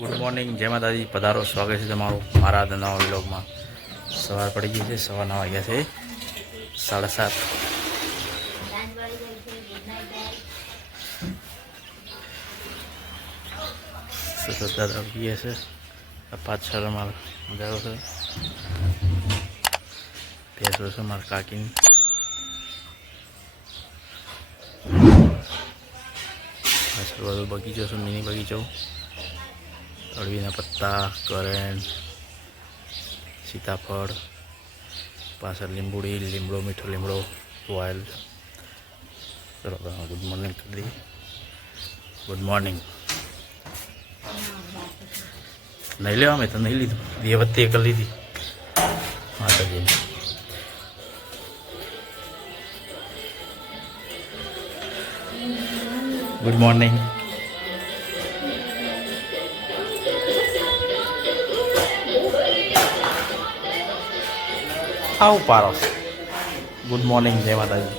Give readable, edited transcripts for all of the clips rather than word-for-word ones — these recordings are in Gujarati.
ગુડ મોર્નિંગ, જય માતાજી. પધારો, સ્વાગત છે તમારું મારા નવા વ્લોગમાં. સવાર પડી ગઈ છે, સવારના વાગ્યા છે 7:30. સતત દાદા પીએ છે. પાછળ મારો મજારો છે. ભેંસો છે મારા કાકીની. પાછળ બધો બગીચો છે, મિની બગીચો. અળવીના પત્તા, કરેણ, સીતાફળ, પાછળ લીંબુડી, લીમડો, મીઠો લીમડો, વાયલ. ચલો ગુડ મોર્નિંગ કરી દઈએ. Good morning. નહીં લેવા, મેં તો નહીં લીધું. બે વત્તી કરી લીધી માતાજીને. Good morning. આવું પારસ. ગુડ મોર્નિંગ, જય માતાજી.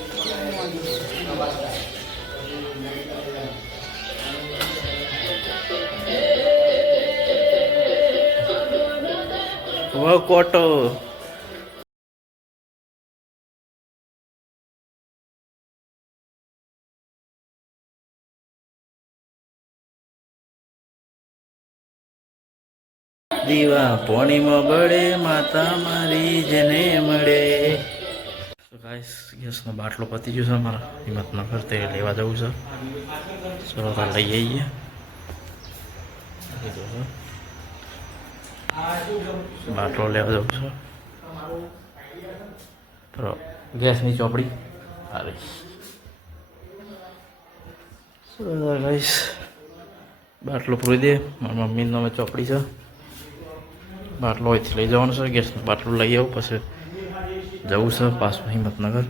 કોટો દીવા પોણીમાં બળે, માતા મારી જેને મળે. ગેસનો બાટલો પતી ગયો છે મારા હિંમતનગર, તે લેવા જવું છે. ચલો તાર લઈ આવીએ. બાટલો લેવા જવું છે. તો ગેસની ચોપડી અરે ગાઈસ, બાટલો પૂરી દે. મારા મમ્મીનો અમે ચોપડી છે. બાટલો અહીંથી લઈ જવાનો છે. ગેસનો બાટલો લઈ આવું, પછી જવું છે પાછું હિંમતનગર.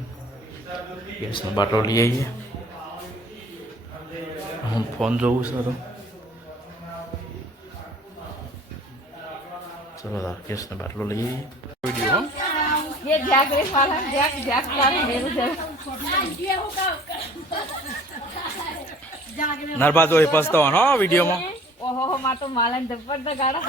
ગેસનો બાટલો લઈ આવીએ. હું ફોન જોવું છે તો ચલો ગેસનો બાટલો લઈ આવીએ. વિડીયો નર્મદા એ પસ્તાવાનો હો વિડીયોમાં. ઓહો માં તો માલન જબરદસ્ત ગાડા.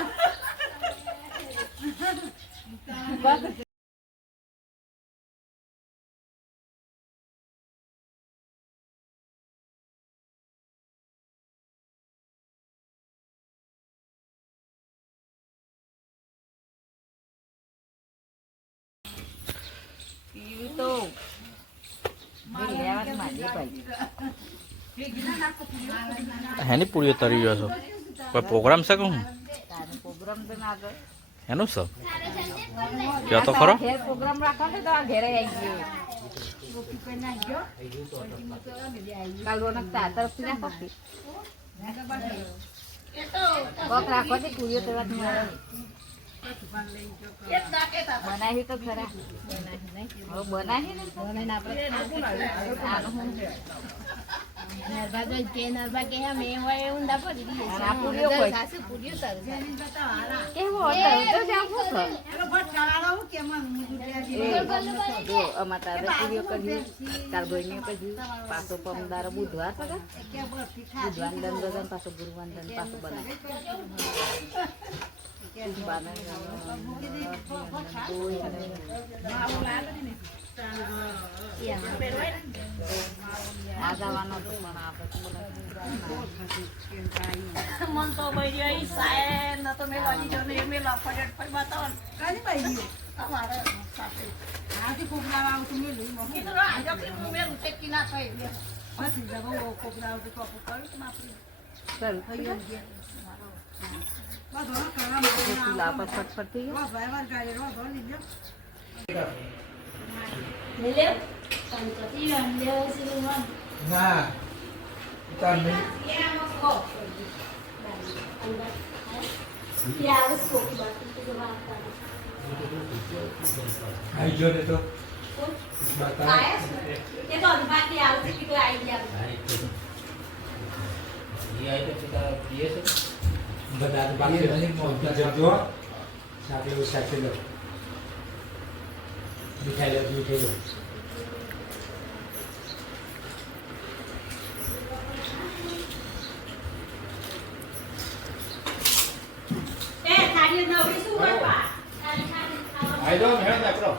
તો હેની પૂરીઓ તરી રહ્યો છો? કોઈ પ્રોગ્રામ છે કે હું? પ્રોગ્રામ તો ના ગયો એનું છે કયો તો ખરો. પ્રોગ્રામ રાખવાનો તો આ ઘરે આવી ગયો. કાલ રોનક તરફથી રાખો કોક રાખો છે પૂરીઓ તો વાત બનાવી તો ખરા. બનાવી પાછો પમદાર બુધવાર બુધવાર દંડ પાછો ગુરુવાર દંડ પાછો બનાવે. જવાનો તો પણ ફટફટ થઈ ગયો. બધા બાકી જજો સાકલો સાકલો મીઠાઈ લો. આઈ દો મેળ આપડો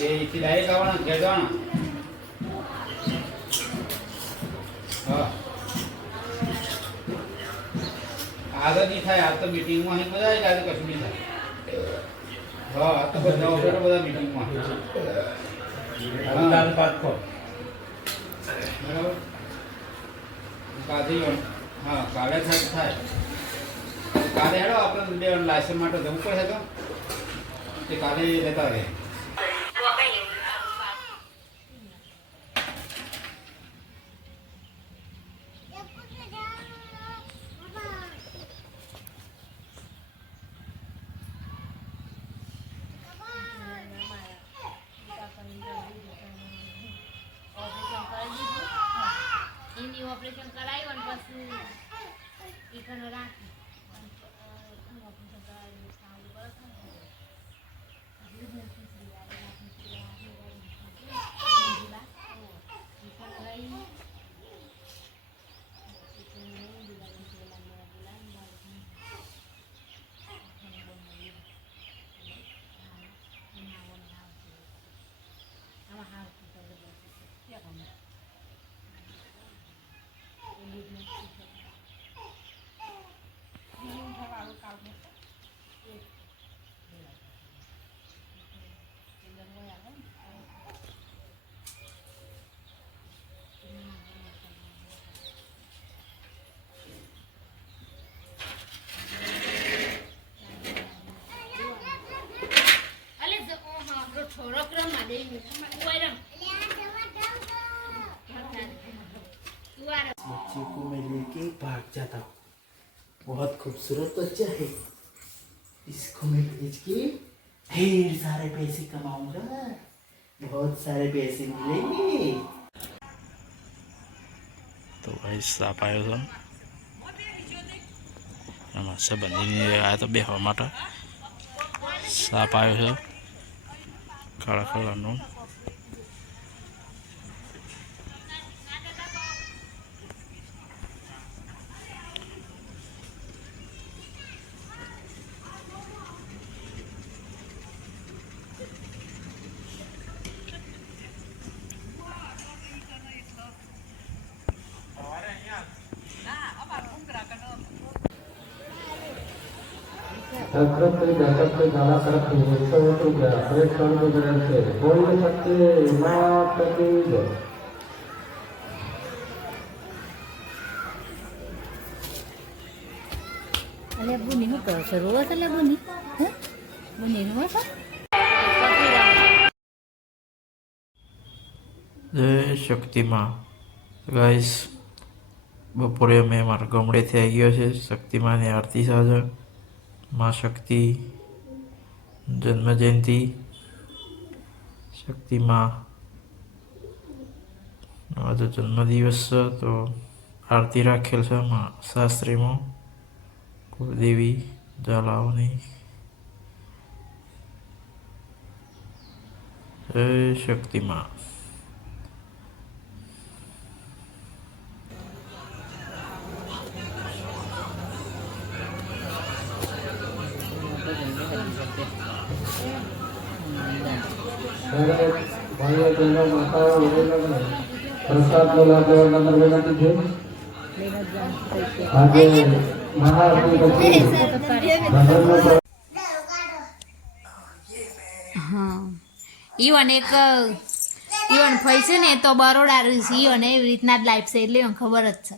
એ ઇથી ડાયરેક્ટ આવવાના ઘેર જવાના હા આગળ નહીં થાય આ તો મીટિંગમાં અહીં બધા જ આજે કશું નહીં થાય હા આ તો બધા ઓપરેટર બધા મીટિંગમાં અવતાર પાકો બરાબર કાલે હા કાલે થાય કાલે હેડો આપણે બે લાયસન્સ માટે જવું પડશે તો તે કાલે લેતા રહે ઓપરેશન કરાવ્યું અને પછી એ કને રાખી ઓપરેશન કરાવ્યું સારું छोरो क्रम आ दे बच्चे को मैं लेके भाग जाता हूँ बहुत खूबसूरत बच्चा है इसको मैं बेच के ढेर सारे पैसे कमाऊंगा बहुत सारे पैसे मिलेंगे तो भाई साप आयो तो આમાં સંબંધી આવ્યા તો બેહવા માટે સાપ આવ્યો છે કાળા કલરનો Akrate dakate gala karate so rupiah fresh kartu berante boleh sakte mat tapi jo અલે બુની હું કરો છો રોવા છે લે બુની હે બુની રોવા છે જય શક્તિમાં ગાઈસ બપોરે અમે મારા ગામડેથી આવી ગયો છે શક્તિમાની આરતી સાજે માં શક્તિ જન્મ જયંતિ શક્તિમાં આજે જન્મદિવસ છે તો આરતી રાખેલ છે માં શાસ્ત્રીમાં કુળદેવી જલાવની જય શક્તિમાં ભાઈઓ બહેનો માતાઓ વડીલોને પ્રસાદનો લાભ લેવા નંબર વિનંતી છે આજે મહાઆરતી પછી ભજનનો હા ઈવન એક ઈવન ફઈ છે ને તો બરોડા છે ઈવન એવી રીતના જ લાઈફ છે એટલે ઈવન ખબર જ છે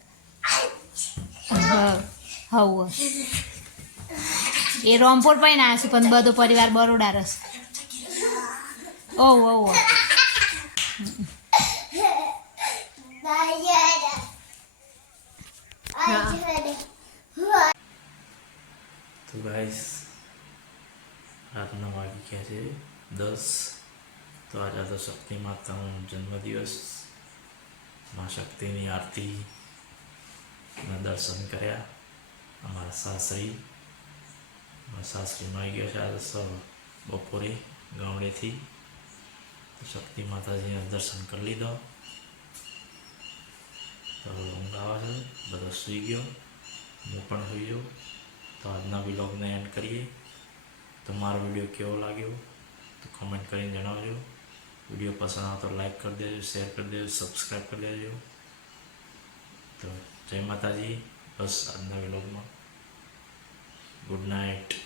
હા હવ એ રોમપોર પણ ના છે પણ બધો પરિવાર બરોડા રહેશે ઓહ ઓહ તો ગાઈસ રાતના વાગી ગયા છે 10 તો આજે તો શક્તિ માતાનો જન્મદિવસ માં શક્તિની આરતી ના દર્શન કર્યા અમારા સાસરીમાં આવી ગયો છે આજે બપોરે ગામડેથી તો શક્તિ માતાજીના દર્શન કરી લીધો તો ઊંઘ આવે છે, બધો સૂઈ ગયો, હું પણ સુઈ ગયો. તો આજના વ્લોગને એન્ડ કરીએ. તમારો વિડીયો કેવો લાગ્યો તો કમેન્ટ કરીને જણાવજો. વિડીયો પસંદ આવે તો લાઈક કરી દેજો, શેર કરી દેજો, સબસ્ક્રાઈબ કરી દેજો. તો જય માતાજી. બસ આજના વ્લોગમાં ગુડ નાઇટ.